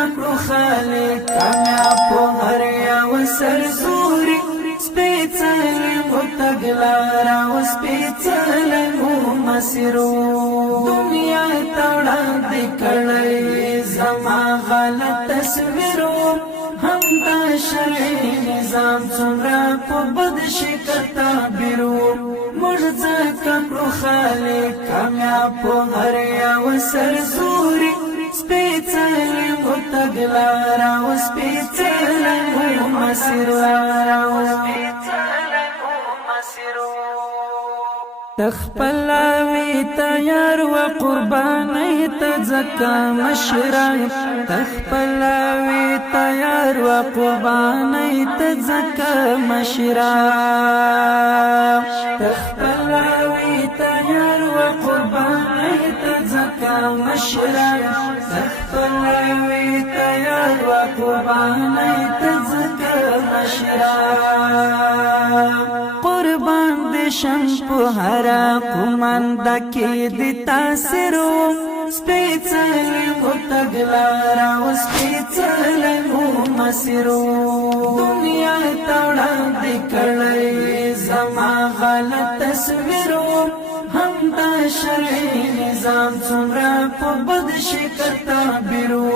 ککړو خالق کامیاب په هر یو سرزوري سپېڅلی مو تګلاره او سپېڅلی مو مسیرو دنیا ته وړاندې کړی زما غلط تصویرو هم دا شرعي نظام څومره په بد شکل تعبیرو موږ ځکه کړو خالق کامیاب په هر یو سرزوري سپېڅلی مو تګلاره او سپېڅلی مو مسیرو تخپلاوی تیار و قربانی تزکا مشران تخپلاوی تیار و قربانی تزکا مشران تخپلاوی تیار و قربانی تزکا مشران تخپلاوی تیار و قربانی تزکا مشران قربان دشم په هرا کومنده کې د تاثیرو سپېڅلی مو تګلاره او سپېڅلی مو مسیرو دنیا ته وړاندې کړی زما غلط تصویرو هم دا شرعي نظام څومره په بد شکل تعبیرو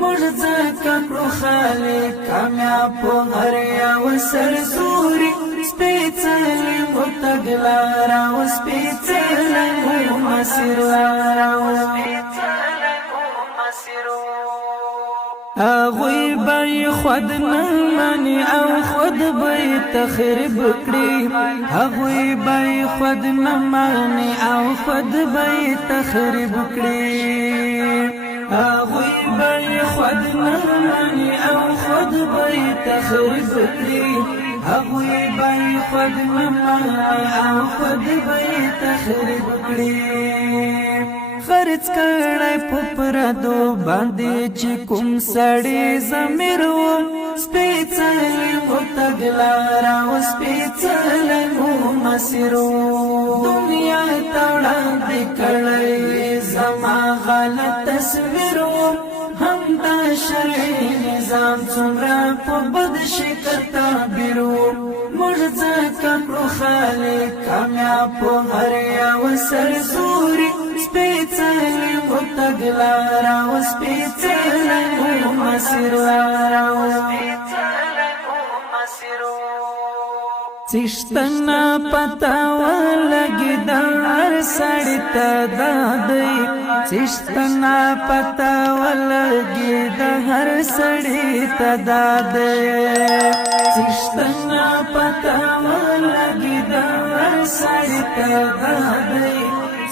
موږ ځکه کړو خالق کامیاب په هر یو سرزوري سپېڅلی مو تګلاره او سپېڅلی مو مسیرو هغوی به خود نه مني او خود به تخریب کړي هغوی به خود نه مني او خود به تخریب کړي هغوی به خود نه مني او خود به تخریب کړي هغوی به خود نه مني او خود به تخریب کړي خرڅ کړی په پردو باندې چې کوم سړی ضمیر و سپېڅلی مو تګلاره او سپېڅلی مو مسیرو دنیا ته وړاندې کړی زما غلط تصویرو هم دا شرعي نظام څومره په بد شکل تعبیرو موږ ځکه کړو خالق کامیاب په هر یو سرزوري سپېڅلی مو تګلاره او سپېڅلی مو مسیرو چشتنا پتا ولګي د هر سړي ته دادی چشتنا پتا ولګي د هر سړي ته دادی چشتنا پتا ولګي د هر سړي ته دادی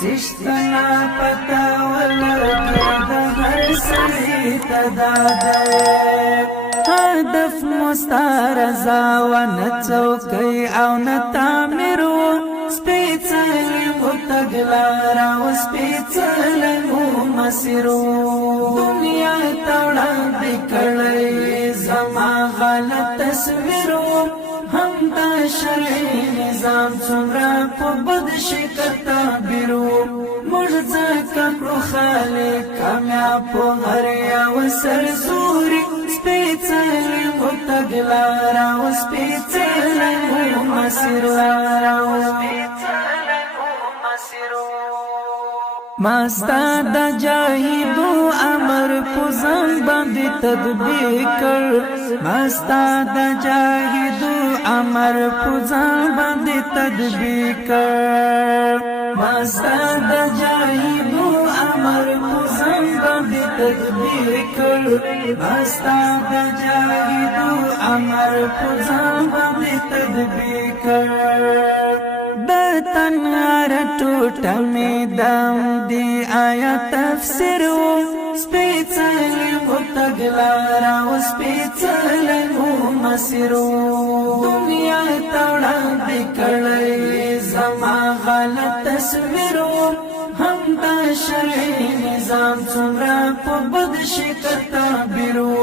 چشتنا پتا ولګي د هر سړي ته دادی هدف مسترزا و نه څوکۍ او نه تعمیرو سپېڅلی مو تګلاره او سپېڅلی مو مسیرو دنیا ته وړاندې کړی زما غلط تصویرو هم دا شرعي نظام څومره په بد شکل تعبیرو موږ ځکه کړو خالق کامیاب په هر یو سرزوري سپېڅلی مو تګلاره او سپېڅلی مو مسیرو ماستا د جاهدو امر په ځان باندې تطبیق کړ ماستا د جاهدو امر په ځان باندې تطبیق کړ ماستا د جاهدو امر په ځان باندې تطبیق کړ ماستا د جاهدو امر په ځان باندې تطبیق کړ د تنهار ټوټه مې دم دی آیا تفسیر سپېڅلی مو تګلاره او سپېڅلی مو مسیرو دنیا ته وړاندې کړی زما غلط تصویرو هم دا شرعي نظام څومره په بد شکل تعبیرو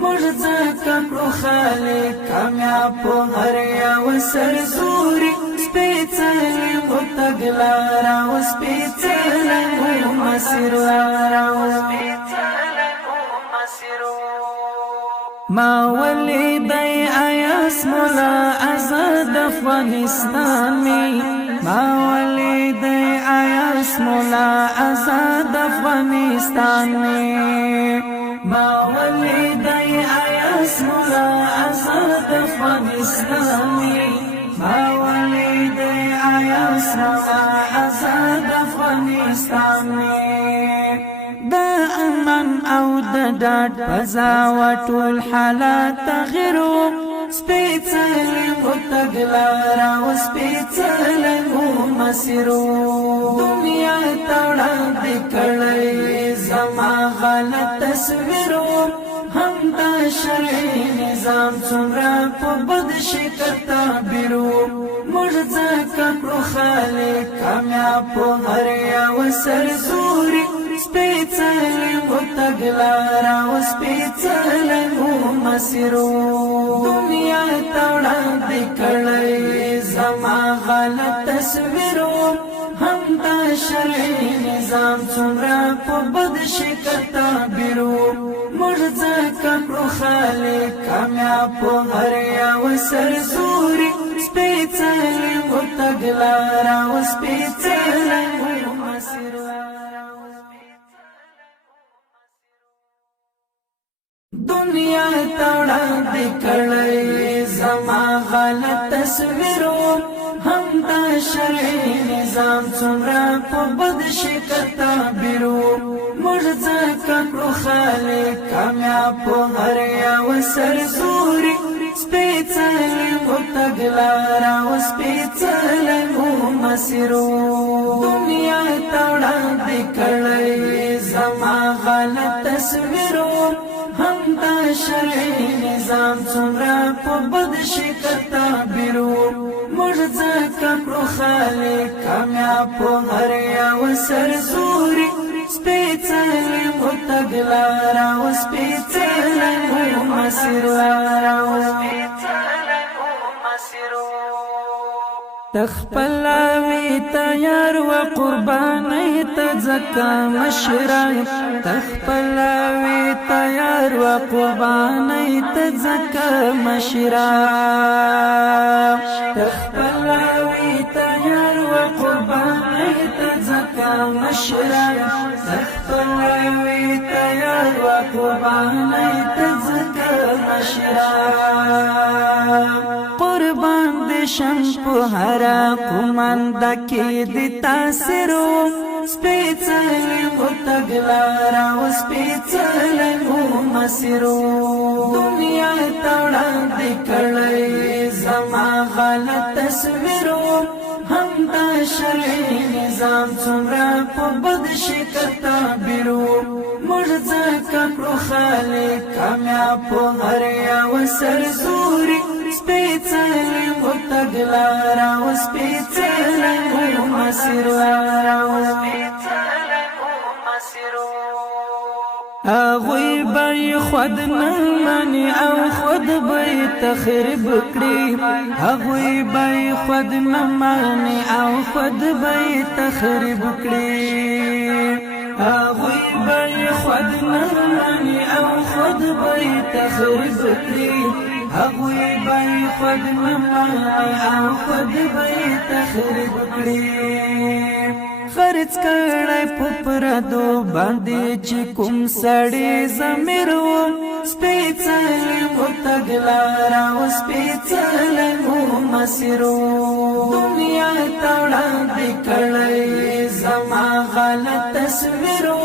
موږ ځکه کړو خالق کامیاب په هر یو سرزوري سپېڅلی مو تګلاره او سپېڅلی مو مسیرو ما ولیدی ایاس مولا آزاد افغانستان میں ما ولیدی ایاس مولا آزاد افغانستان میں ما ولیدی ایاس مولا آزاد افغانستان میں ما ولیدی ایاس مولا آزاد افغانستان میں دا امن او دا ډاډ فضا و ټول حالات تغیرو سپېڅلې مو تګلاره و سپېڅلی مو مسیرو دنیا ته وړاندې کړی زما غلط تصویرو هم دا شرعي نظام څومره په بد شکل تعبیرو موږ ځکه کړو خالق کامیاب په هر یو سرزوري سپېڅلی مو تګلاره و سپېڅلی مو مسیرو دنیا ته وړاندې کړی زما غلط تصویرو هم دا شرعي نظام څومره په بد شکل تعبیرو موږ ځکه کړو خالق کامیاب په هر یو سرزوري سپېڅلی مو تګلاره و سپېڅلی مو مسیرو دنیا ته وړاندې کړی زما غلط تصویرو هم دا شرعي نظام څومره په بد شکل تعبیرو موږ ځکه کړو خالق کامیاب په هر یو سرزوري سپېڅلی مو تګلاره و سپېڅلی مو مسیرو دنیا ته وړاندې کړی زما غلط تصویرو هم دا شرعي نظام څومره په بد شکل تعبیرو موږ ځکه کړو خالق کامیاب په هر یو سرزوري سپېڅلی مو تګلاره و سپېڅلی مو مسیرو تخپلا وی تیار و قربانی تزکا مشرا تخپلا وی تیار و قربانی تزکا مشرا تخپلا وی تیار و قربانی تزکا مشرا تخپلا وی تیار و قربانی تزکا مشرا قربان دشم په هر قومنده کې د تاثیرو سپېڅلی مو تګلاره و سپېڅلی مو مسیرو دنیا ته وړاندې کړی زما غلط تصویرو هم دا شرعي نظام څومره په بد شکل تعبیرو موږ ځکه کړو خالق کامیاب په هر یو سرزوري سپېڅلی مو تګلاره و سپېڅلی مو مسیرو هغوی به خود نه مني او خود به تخریب کړي هغوی به خود نه مني او خود به تخریب کړي هغوی به خود نه مني او خود به تخریب کړي هغوی به خود نه مني او خود به تخریب کړي خرڅ کړای په پردو باندې چې کوم سړی ضمیر و سپېڅلی مو تګلاره و سپېڅلی مو مسیرو دنیا ته وړاندې کړی زما غلط تصویرو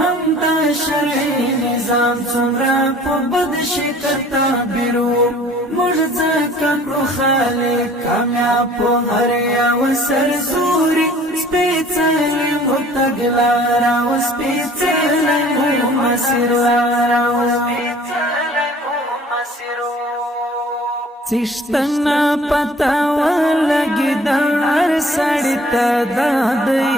هم دا شرعي نظام څومره په بد شکل تعبیرو موږ ځکه کړو خالق کامیاب په هر یو سرزوري سپېڅلی مو تګلاره و سپېڅلی مو مسیرو چشتنا پتا ولګي د هر سړی ته دادی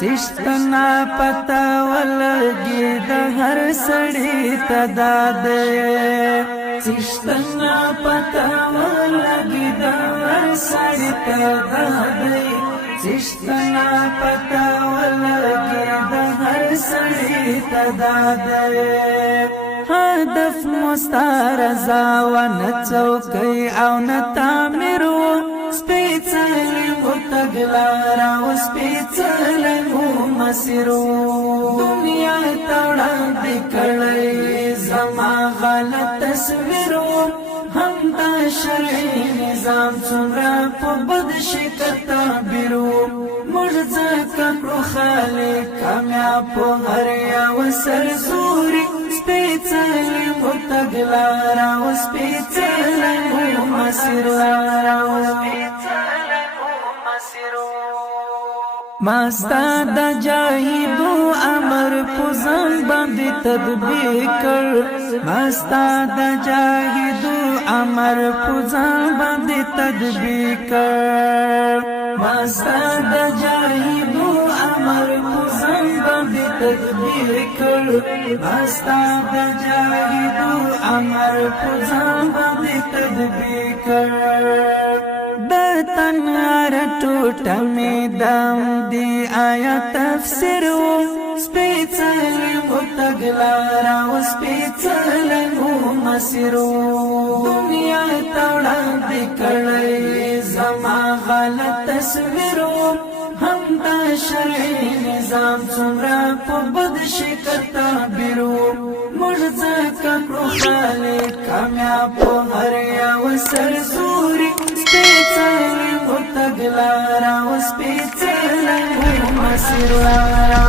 چشتنا پتا ولګي د هر سړی ته دادی چشتنا پتا ولګي د هر سړی ته دادی چشتنا پتا ولګي د هر سړی ته دادی هدف مستار زاوان چوکی او نتامیرو سپیڅلی متگلارا و سپیڅلی مسیرو دنیا توڑا دکڑی زما غلط تصویرو هم دا شرعی نظام څومره په بد شکل تعبیرو موږ ځکه کړو خالق کامیاب په هر یو سرزوري سپېڅلی مو تګلاره او سپېڅلی مو مسیرلاره ما ستا د جاهدو امر په ځان باندې تطبیق کړ ما ستا د جاهدو امر په ځان باندې تطبیق کړ ما ستا د جاهدو امر په ځان باندې تطبیق کړ ما ستا د جاهدو امر په ځان باندې تطبیق کړ تنهار ټوټه می دم دی آیا تفسیر سپېڅلی مو تګلاره او سپېڅلی مو مسیرو دنیا ته وړاندې کړی زما غلط تصویرو هم دا شرعي نظام څومره په بد شکل تعبیرو موږ ځکه کړو خالق کامیاب په هر یو سرزوري سپېڅلی مو تګلاره او سپېڅلی مو مسیرلاره